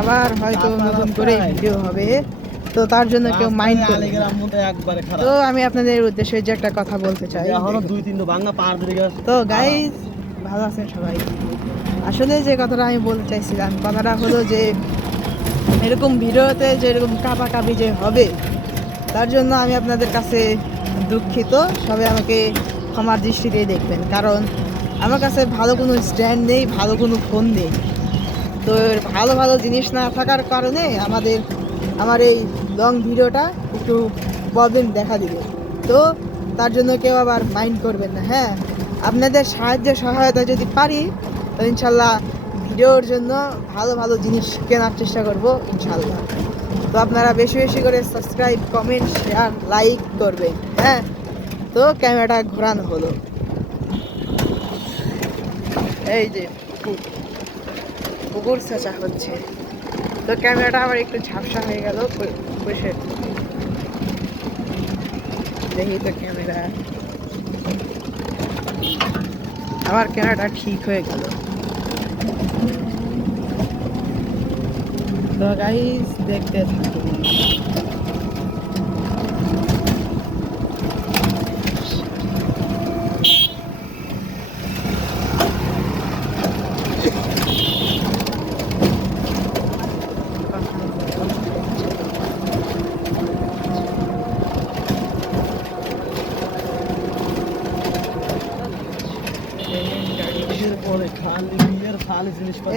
আবার হয়তো নতুন করে ভিডিও হবে, তো তার জন্য কেউ মাইন্ড করবে না। তো আমি আপনাদের উদ্দেশ্যে যে একটা কথা বলতে চাই, তো গাইস ভালো আছেন সবাই? আসলে যে কথাটা আমি বলতে চাইছিলাম, কথাটা হলো যে এরকম ভিডিওতে যে এরকম কাঁপাকাঁপি যে হবে, তার জন্য আমি আপনাদের কাছে দুঃখিত। সবাই আমাকে ক্ষমার দৃষ্টিতে দেখবেন, কারণ আমার কাছে ভালো কোনো স্ট্যান্ড নেই, ভালো কোনো ফোন নেই। তো ভালো ভালো জিনিস না থাকার কারণে আমার এই লং ভিডিওটা একটু প্রবলেম দেখা দিবে। তো তার জন্য কেউ আবার মাইন্ড করবেন না। হ্যাঁ, আপনাদের সাহায্য সহায়তা যদি পারি, তো ইনশাল্লাহ ভিডিওর জন্য ভালো ভালো জিনিস কেনার চেষ্টা করব ইনশাল্লাহ। তো আপনারা বেশি বেশি করে সাবস্ক্রাইব, কমেন্ট, শেয়ার, লাইক করবেন। হ্যাঁ, তো ক্যামেরাটা ঘোরানো হলো, এই যে পুকুর চেঁচা হচ্ছে। তো ক্যামেরাটা আবার একটু ঝাপসা হয়ে গেল, বসে দেখি তো ক্যামেরা, আমার ক্যামেরাটা ঠিক হয়ে গেল। তো গাইস দেখতে থাকুন।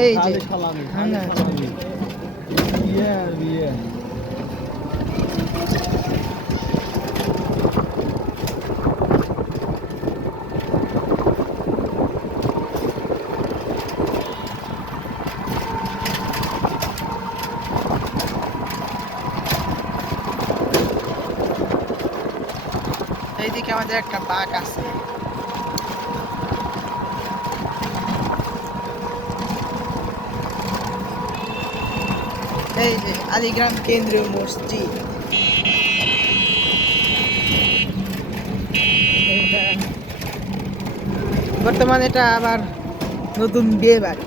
এই যে এইদিকে আমাদের একটা বাঘ আছে। এই যে আলিগ্রাম কেন্দ্রীয় মসজিদ, বর্তমানে এটা আবার নতুন বিয়ে বাড়ি,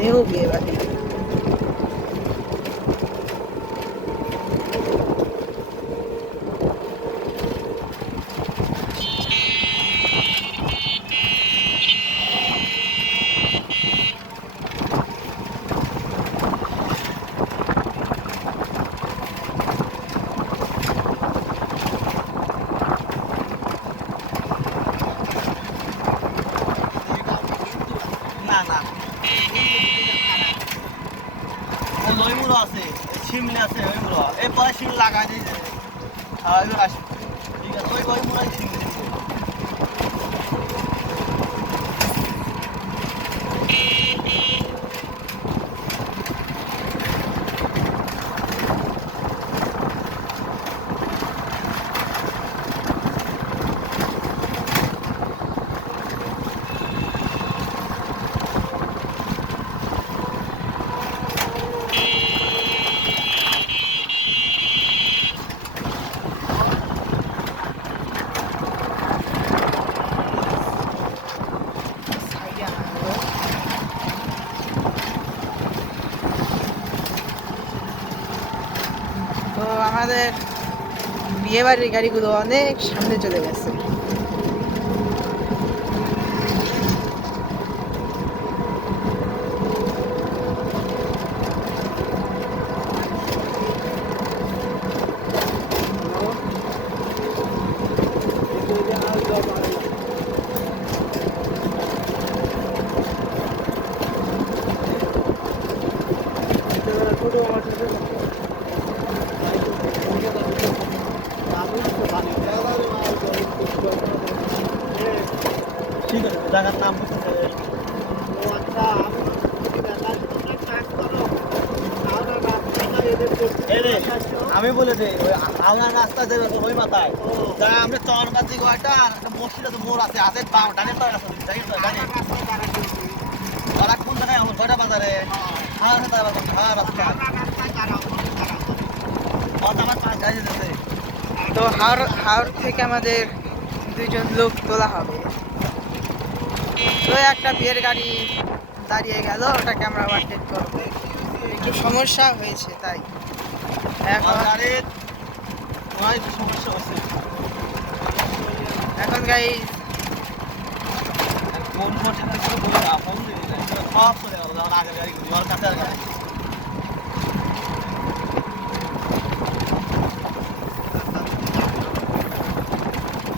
নিউ বিয়ে বাড়ি। আছে শিমলে আছে, ওইগুলো এই পরে শিম লাগাই দিয়েছে। ঠিক আছে, ওই মুড়াই শিমলে তো আমাদের বিয়ে বাড়ির গাড়িগুলো অনেক সামনে চলে গেছে। ঠিক আছে, জায়গার নাম আমি বলে দিই, আমার রাস্তা দেবে ওই মাথায় যা আমরা চরকান্দি গোয়াটা একটা মসজিদ আছে, মোড় আছে, হাতের বাম ডানের পায়ে আছে, তারা কোন জায়গায় আমার কয়টা বাজারে তো হাওড় থেকে আমাদের 2 জন লোক তোলা হবে। তো একটা বিয়ের গাড়ি দাঁড়িয়ে গেল, ওটাকে আমরা ওভারটেক করবো। একটু সমস্যা হয়েছে তাই এখন গাইস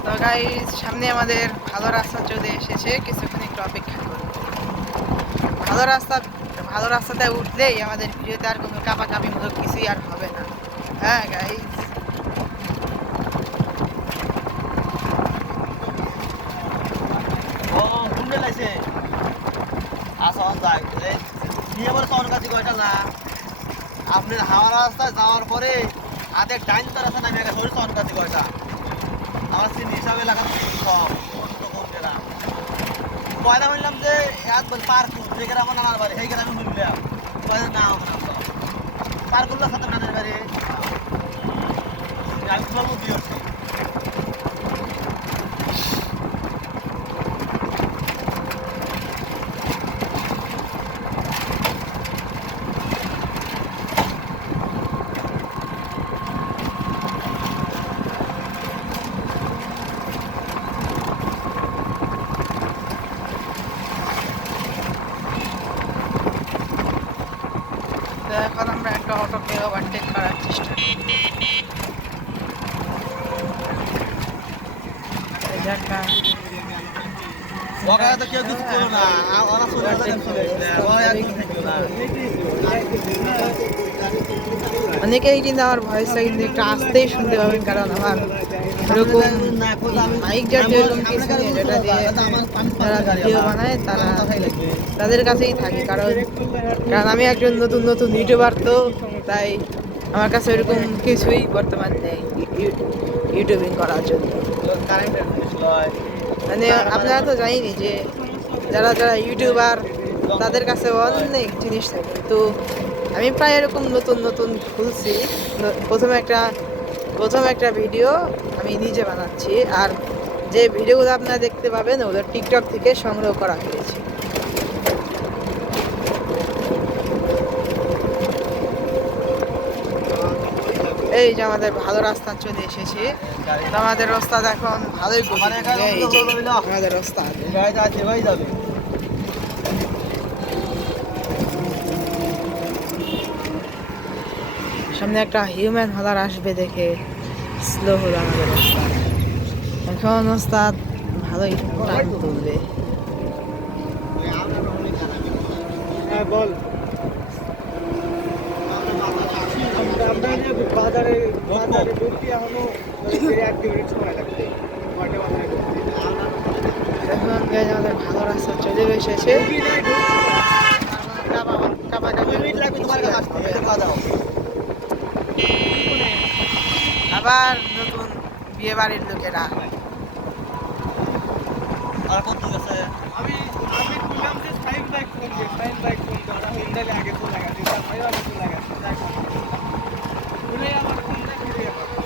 তো গাইস সামনে আমাদের ভালো রাস্তা চলে এসেছে, কিছুক্ষণ একটু অপেক্ষা করুন। ভালো রাস্তাতে উঠলেই আমাদের ভিডিওতে আর কোনো কাপাকাপি মতো কিছুই আর হবে না। হ্যাঁ গাইস আপনার হাওয়া রাস্তায় যাওয়ার পরে হাতে ডাইন তার আছে নামে গেছে ওই চনকাতি কয়টা আমার চিনি হিসাবে লাগা সব পয়দা বললাম যে একবার পার্ক যে গ্রামে নানার বাড়ি সেই গ্রামে শুনলাম না পার্ক করলো সাথে নানার বাড়ি আমি বলবো দিয়েছি তো এখন আমরা একটা অটোকে ওভারটেক করার চেষ্টা করি। এই যে একটা ওখানে তো কেউ কিছু করো না ওরা চলে অনেকেই কিন্তু আমার ভয়েসটা কিন্তু একটু আস্তেই শুনতে পাবেন, কারণ আমার এরকম মাইক জাতীয় এরকম কিছু নেই যেটা দিয়ে যারা ভিডিও বানায় তাদের কাছেই থাকি, কারণ আমি একজন নতুন ইউটিউবার, তো তাই আমার কাছে এরকম কিছুই বর্তমান নেই ইউটিউবিং করার জন্য। মানে আপনারা তো জানেনই যে যারা ইউটিউবার তাদের কাছে অনেক জিনিস থাকে, তো আমি প্রায় এরকম নতুন খুলছি। প্রথম একটা ভিডিও আমি নিজে বানাচ্ছি, আর যে ভিডিওগুলো আপনারা দেখতে পাবেন ওগুলো টিকটক থেকে সংগ্রহ করা হয়েছে। এই যে আমাদের ভালো রাস্তা চলে এসেছে, তো আমাদের রাস্তা এখন ভালোই আমাদের রাস্তা যাবে সামনে একটা হিউম্যান হলার আসবে দেখে স্লো হলো আমাদের রাস্তা। এখন ওস্তাদ ভালোই টান তুলবে। বল বাজারে ঢুকতে এখনো 1 মিনিট সময় লাগবে। এখন আমাদের ভালো রাস্তা চলে এসেছে, আবার নতুন বিয়ে বাড়ির লোকেরা আর কত গেছে আমি বললাম যে সাইন বাইক ফোন ওরা হোন্ডালে আগে চলে গেছে তার ভাই আগে চলে গেছে দেখো বলে আমার হোন্ডা ফিরে যাবে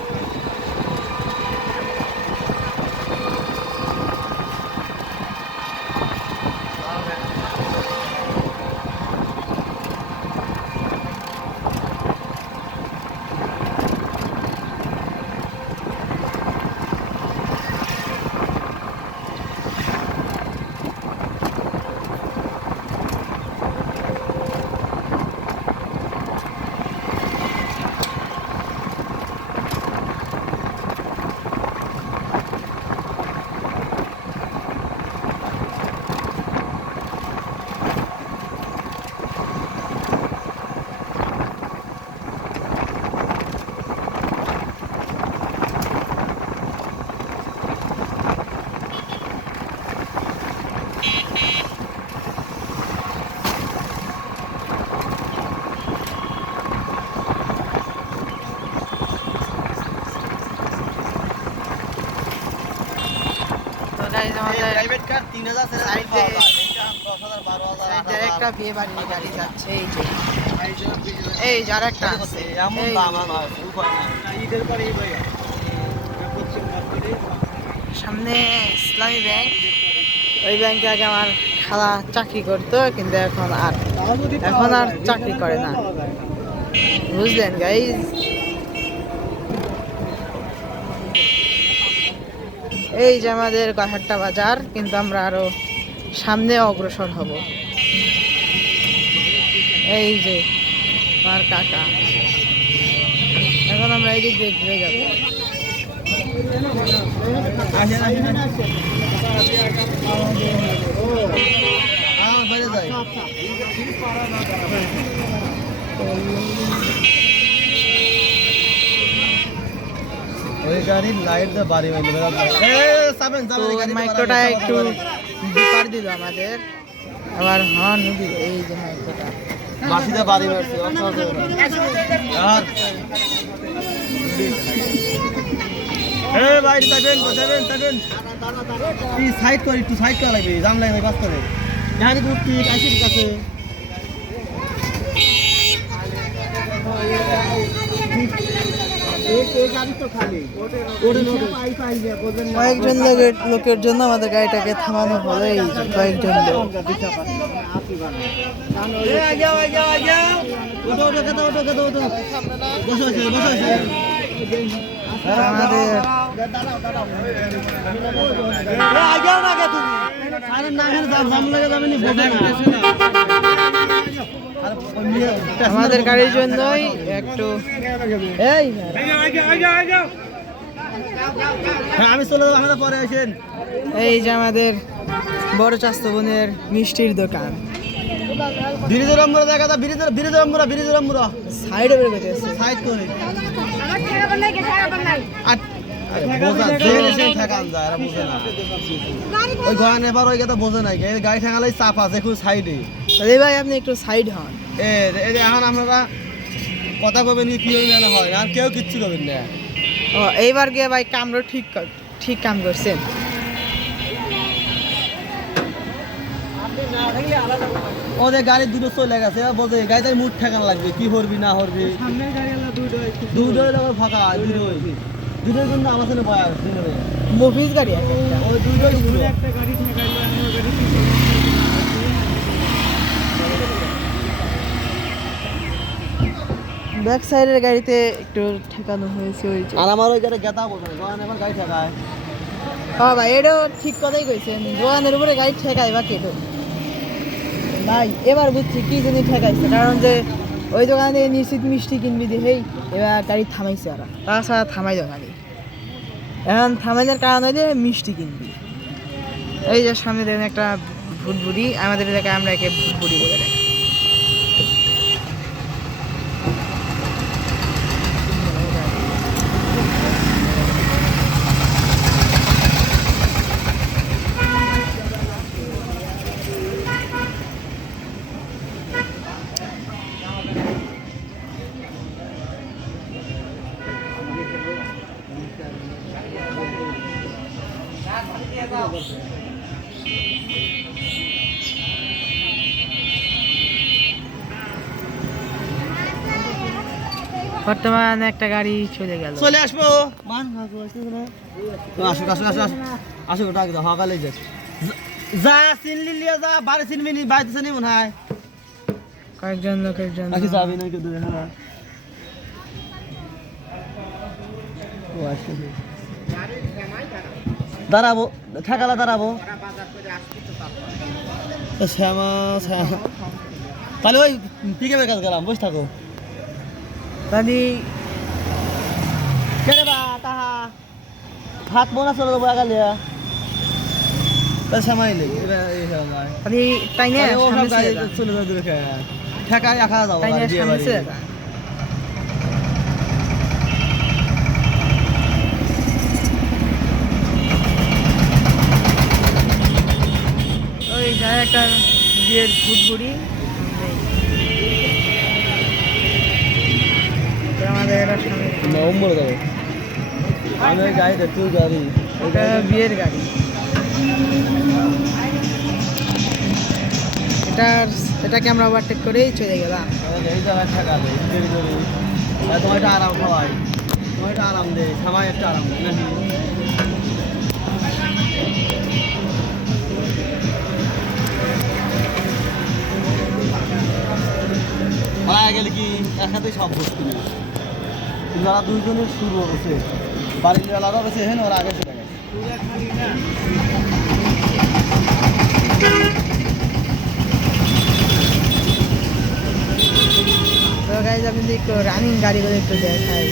প্রাইভেট কার 3000 সাইডে এটা 10000 12000 একটা বিয়ে বাড়ির গাড়ি যাচ্ছে, এই যার একটা আছে এমন দাম নয় উপায় না ঈদের পরে ভাইয়া সামনে ইসলামী ব্যাংক, ওই ব্যাংকে আগে আমার খালা চাকরি করতো, কিন্তু এখন আর চাকরি করে না, বুঝলেন গাইজ। এই যে আমাদের গহাট্টা বাজার, কিন্তু আমরা আরো সামনে অগ্রসর হব। এই যে আমার কাকা, এখন আমরা এই দিক দিয়ে ঘুরে যাবো। ওই গাড়ির লাইট দা বাড়ি মাইক্রোটা একটু ডিপার দিল আমাদের, আবার হর্ন দিল। এই যে মাইক্রোটা বাসিতে বাড়ি মারছে সাইড করে একটু সাইড করা লাগবে, জাম লাগে বাস করে জানি উঠতে আসি কাছে। কয়েকজন লোকের জন্য আমাদের গাড়িটাকে থামানো হলো। এই যে কয়েকজন লোক, আমাদের আমাদের গাড়ির জন্যই একটু আমি চলে যাবো, পরে আসেন। এই যে আমাদের বড় চাস্তো বোনের মিষ্টির দোকান, সাইডে বের করতেছে। সাইড করে ওই ঘর এবার ওই কথা বোঝে নাই, গাড়ি ঠেঙালাই চাপ আছে এখন সাইডে। ভাই আপনি একটু সাইড হন। এখন আপনারা কথা কবেন কি হয়, আর কেউ কিচ্ছু করবেন না। ও এইবার গিয়ে ভাই কামড়ো ঠিক কাম করছেন। ওদের গাড়ি দুটো চলে গেছে, বলছে গাড়িতে মুখ ঠেকানো লাগবে, কি করবি না করবি। দুটোই ফাঁকা, দুটোর জন্য আমার সাথে বয়া মফিজ গাড়ি ওই দুটোই ব্যাক সাইডের গাড়িতে একটু ঠেকানো হয়েছে। ওই যে আর আমার ওই গাড়ি গেতা বলছে না, আমার গাড়ি ঠেকায়। হ্যাঁ ভাই, এটাও ঠিক কথাই কইছেন, জোয়ানের উপরে গাড়ি ঠেকায় বা কেটো ভাই। এবার বুঝছি কি জন্য ঠেকাইছে, কারণ যে ওই দোকানে নিশ্চিত মিষ্টি কিনবি দেখেই এবার গাড়ি থামাইছে। আর তাছাড়া থামাই দাও গাড়ি, এখন থামাইনের কারণ হইলে মিষ্টি কিনবি। এই যে সামনে দেখেন একটা ভুটভুড়ি, আমাদের এলাকায় আমরা একে ভুটভুড়ি বলে রাখি। বর্তমানে একটা গাড়ি চলে গেল, চলে আসবো। আসুক আসুক আসুক আসুক, ডাক দাও সকালে যা চিনলি লিয়ে যা, বাড়ি চিনবি নি, বাড়িতে চিনি মনে হয় কয়েকজন লোকের জন্য যাবি না কিন্তু। হ্যাঁ দাঁড়াবো, ঠেকালা দাঁড়াবো। শ্যামা শ্যামা তাহলে ওই পিকে কাজ গেলাম, বসে থাকো। তাহলে কেন বা তাহা ভাত বোনা চলে যাবো আগালিয়া, তাহলে শ্যামাইলে তাহলে তাই না চলে যাবে দূরে ঠেকায় রাখা যাবো। ওই যায় একটা বিয়ের ভুটভুড়ি, আমাদের এটা নম্বর যাবো। আমি ওই গাড়িটা, তুই গাড়ি, ওটা বিয়ের গাড়ি। এটাকে আমরা ওভারটেক করেই চলে গেলাম। এই জায়গায় ঠেকাবে তোমার একটা আরাম খাওয়াই, তোমার একটা আরাম দে, খাওয়াই একটা আরাম দে নাকি। দেখা গেলে কি একসাথে সব বস্তু যারা দুইজনের শুরু হচ্ছে বাড়ির আলাদা হচ্ছে হেন ওরা আগে চলে গেছে পুরা খালি না তো গাইজ আমি একটু রানিং গাড়িগুলো একটু দেখাই